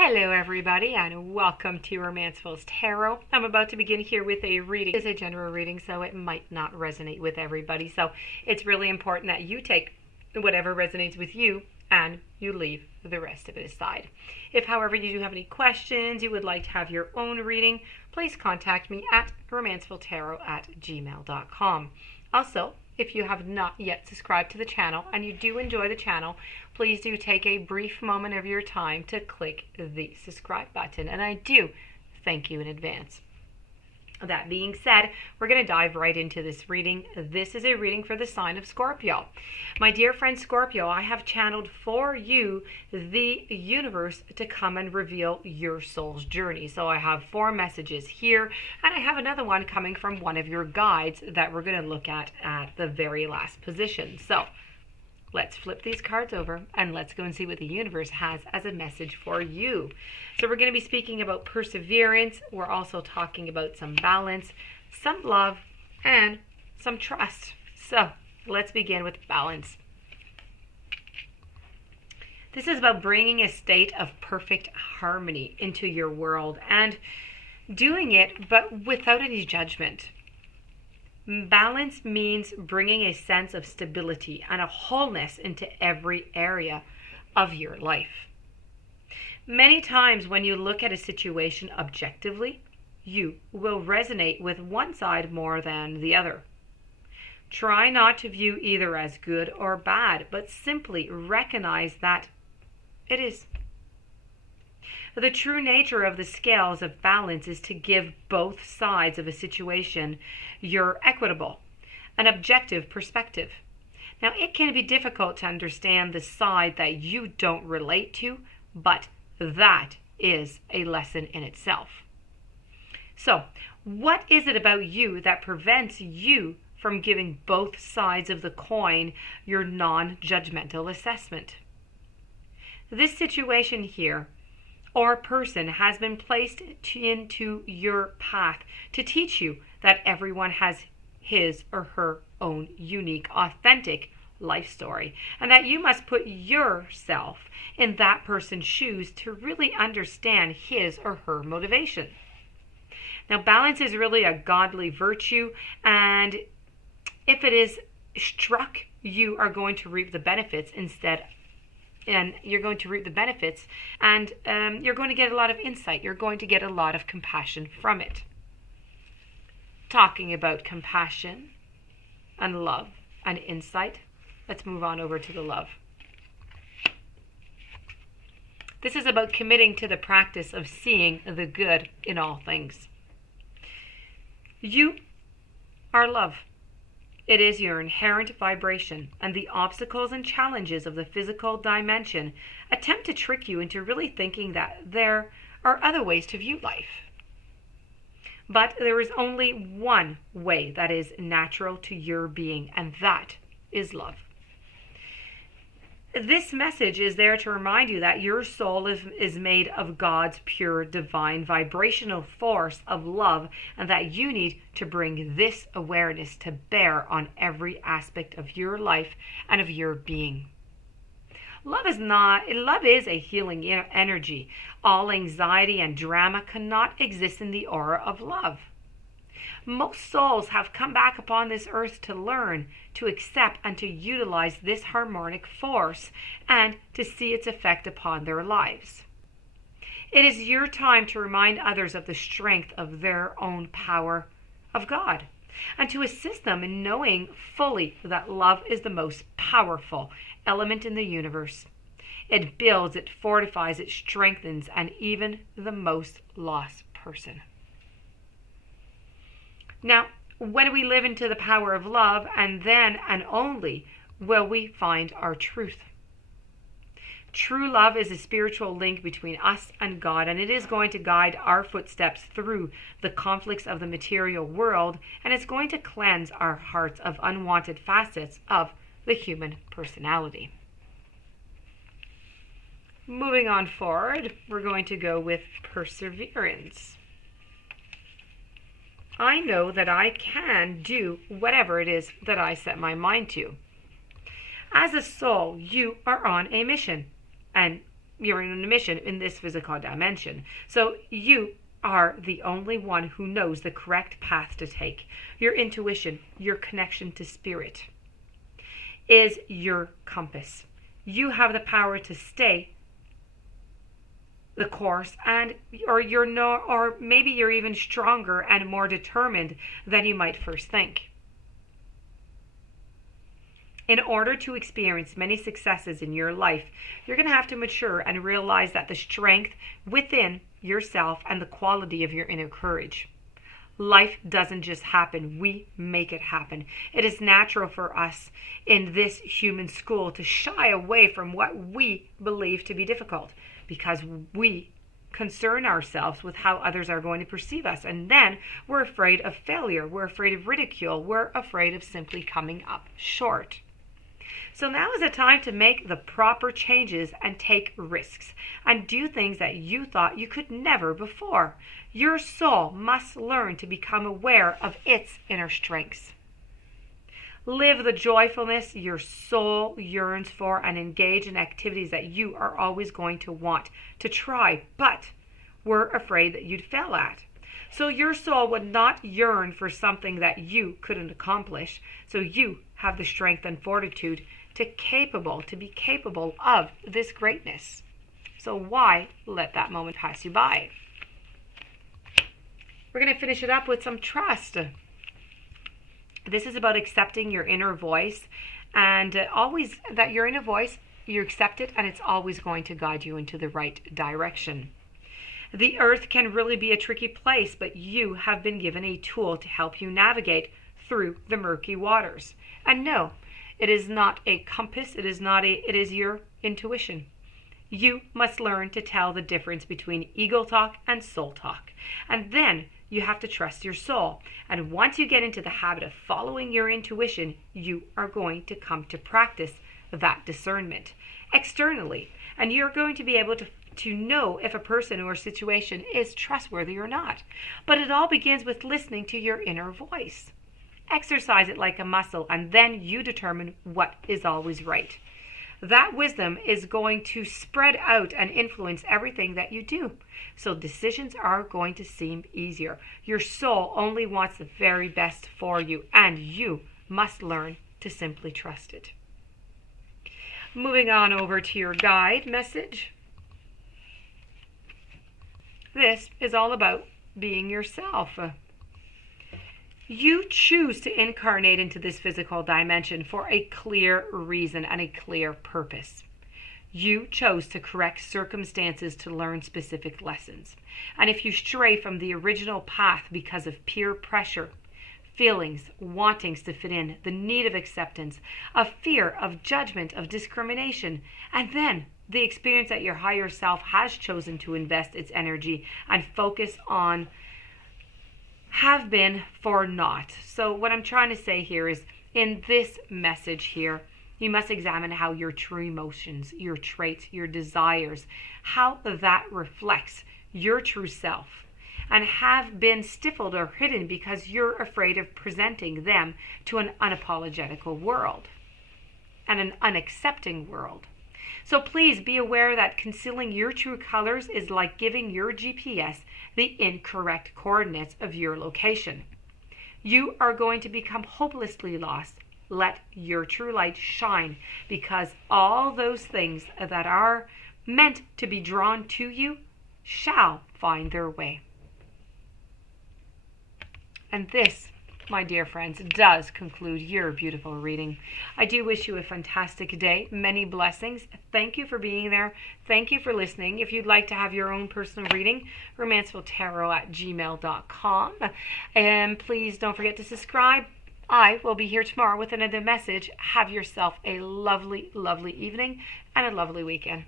Hello everybody and welcome to Romanceful's Tarot. I'm about to begin here with a reading. It's a general reading, so it might not resonate with everybody. So it's really important that you take whatever resonates with you and you leave the rest of it aside. If, however, you do have any questions, you would like to have your own reading, please contact me at romancefultarot@gmail.com. Also, if you have not yet subscribed to the channel and you do enjoy the channel, please do take a brief moment of your time to click the subscribe button, and I do thank you in advance. That being said, we're going to dive right into this reading. This is a reading for the sign of Scorpio. My dear friend Scorpio, I have channeled for you the universe to come and reveal your soul's journey. So I have 4 messages here, and I have another one coming from one of your guides that we're going to look at the very last position. So let's flip these cards over and let's go and see what the universe has as a message for you. So we're going to be speaking about perseverance. We're also talking about some balance, some love, and some trust. So let's begin with balance. This is about bringing a state of perfect harmony into your world and doing it but without any judgment. Balance means bringing a sense of stability and a wholeness into every area of your life. Many times when you look at a situation objectively, you will resonate with one side more than the other. Try not to view either as good or bad, but simply recognize that it is. The true nature of the scales of balance is to give both sides of a situation your equitable and objective perspective. Now, it can be difficult to understand the side that you don't relate to, but that is a lesson in itself. So, what is it about you that prevents you from giving both sides of the coin your non-judgmental assessment? This situation here or person has been placed into your path to teach you that everyone has his or her own unique, authentic life story, and that you must put yourself in that person's shoes to really understand his or her motivation. Now, balance is really a godly virtue, and if it is struck, you are going to reap the benefits and you're going to reap the benefits, and you're going to get a lot of insight. You're going to get a lot of compassion from it. Talking about compassion and love and insight, let's move on over to the love. This is about committing to the practice of seeing the good in all things. You are love. It is your inherent vibration, and the obstacles and challenges of the physical dimension attempt to trick you into really thinking that there are other ways to view life. But there is only one way that is natural to your being, and that is love. This message is there to remind you that your soul is made of God's pure divine vibrational force of love, and that you need to bring this awareness to bear on every aspect of your life and of your being. Love is a healing energy. All anxiety and drama cannot exist in the aura of love. Most souls have come back upon this earth to learn, to accept, and to utilize this harmonic force and to see its effect upon their lives. It is your time to remind others of the strength of their own power of God, and to assist them in knowing fully that love is the most powerful element in the universe. It builds, it fortifies, it strengthens, and even the most lost person. Now, when we live into the power of love, and then and only will we find our truth. True love is a spiritual link between us and God, and it is going to guide our footsteps through the conflicts of the material world, and it's going to cleanse our hearts of unwanted facets of the human personality. Moving on forward, we're going to go with perseverance. I know that I can do whatever it is that I set my mind to. As a soul, you are on a mission, and you're in a mission in this physical dimension. So you are the only one who knows the correct path to take. Your intuition, your connection to spirit is your compass. You have the power to stay the course, and or maybe you're even stronger and more determined than you might first think. In order to experience many successes in your life, you're going to have to mature and realize that the strength within yourself and the quality of your inner courage. Life doesn't just happen, we make it happen. It is natural for us in this human school to shy away from what we believe to be difficult because we concern ourselves with how others are going to perceive us. And then we're afraid of failure, we're afraid of ridicule, we're afraid of simply coming up short. So now is the time to make the proper changes and take risks and do things that you thought you could never before. Your soul must learn to become aware of its inner strengths. Live the joyfulness your soul yearns for and engage in activities that you are always going to want to try, but were afraid that you'd fail at. So your soul would not yearn for something that you couldn't accomplish. So you have the strength and fortitude to be capable of this greatness. So why let that moment pass you by? We're going to finish it up with some trust. This is about accepting your inner voice, and always that your inner voice, you accept it, and it's always going to guide you into the right direction. The earth can really be a tricky place, but you have been given a tool to help you navigate through the murky waters. And no, it is not a compass, it is your intuition. You must learn to tell the difference between ego talk and soul talk. And then you have to trust your soul. And once you get into the habit of following your intuition, you are going to come to practice that discernment externally. And you're going to be able to know if a person or situation is trustworthy or not. But it all begins with listening to your inner voice. Exercise it like a muscle, and then you determine what is always right. That wisdom is going to spread out and influence everything that you do. So decisions are going to seem easier. Your soul only wants the very best for you, and you must learn to simply trust it. Moving on over to your guide message. This is all about being yourself. You choose to incarnate into this physical dimension for a clear reason and a clear purpose. You chose to correct circumstances to learn specific lessons. And if you stray from the original path because of peer pressure, feelings, wantings to fit in, the need of acceptance, of fear, of judgment, of discrimination, and then the experience that your higher self has chosen to invest its energy and focus on, have been for naught. So what I'm trying to say here is, in this message here, you must examine how your true emotions, your traits, your desires, how that reflects your true self, and have been stifled or hidden because you're afraid of presenting them to an unapologetical world and an unaccepting world. So please be aware that concealing your true colors is like giving your GPS the incorrect coordinates of your location. You are going to become hopelessly lost. Let your true light shine, because all those things that are meant to be drawn to you shall find their way. And this, my dear friends, does conclude your beautiful reading. I do wish you a fantastic day. Many blessings. Thank you for being there. Thank you for listening. If you'd like to have your own personal reading, romancefulltarot@gmail.com. And please don't forget to subscribe. I will be here tomorrow with another message. Have yourself a lovely, lovely evening and a lovely weekend.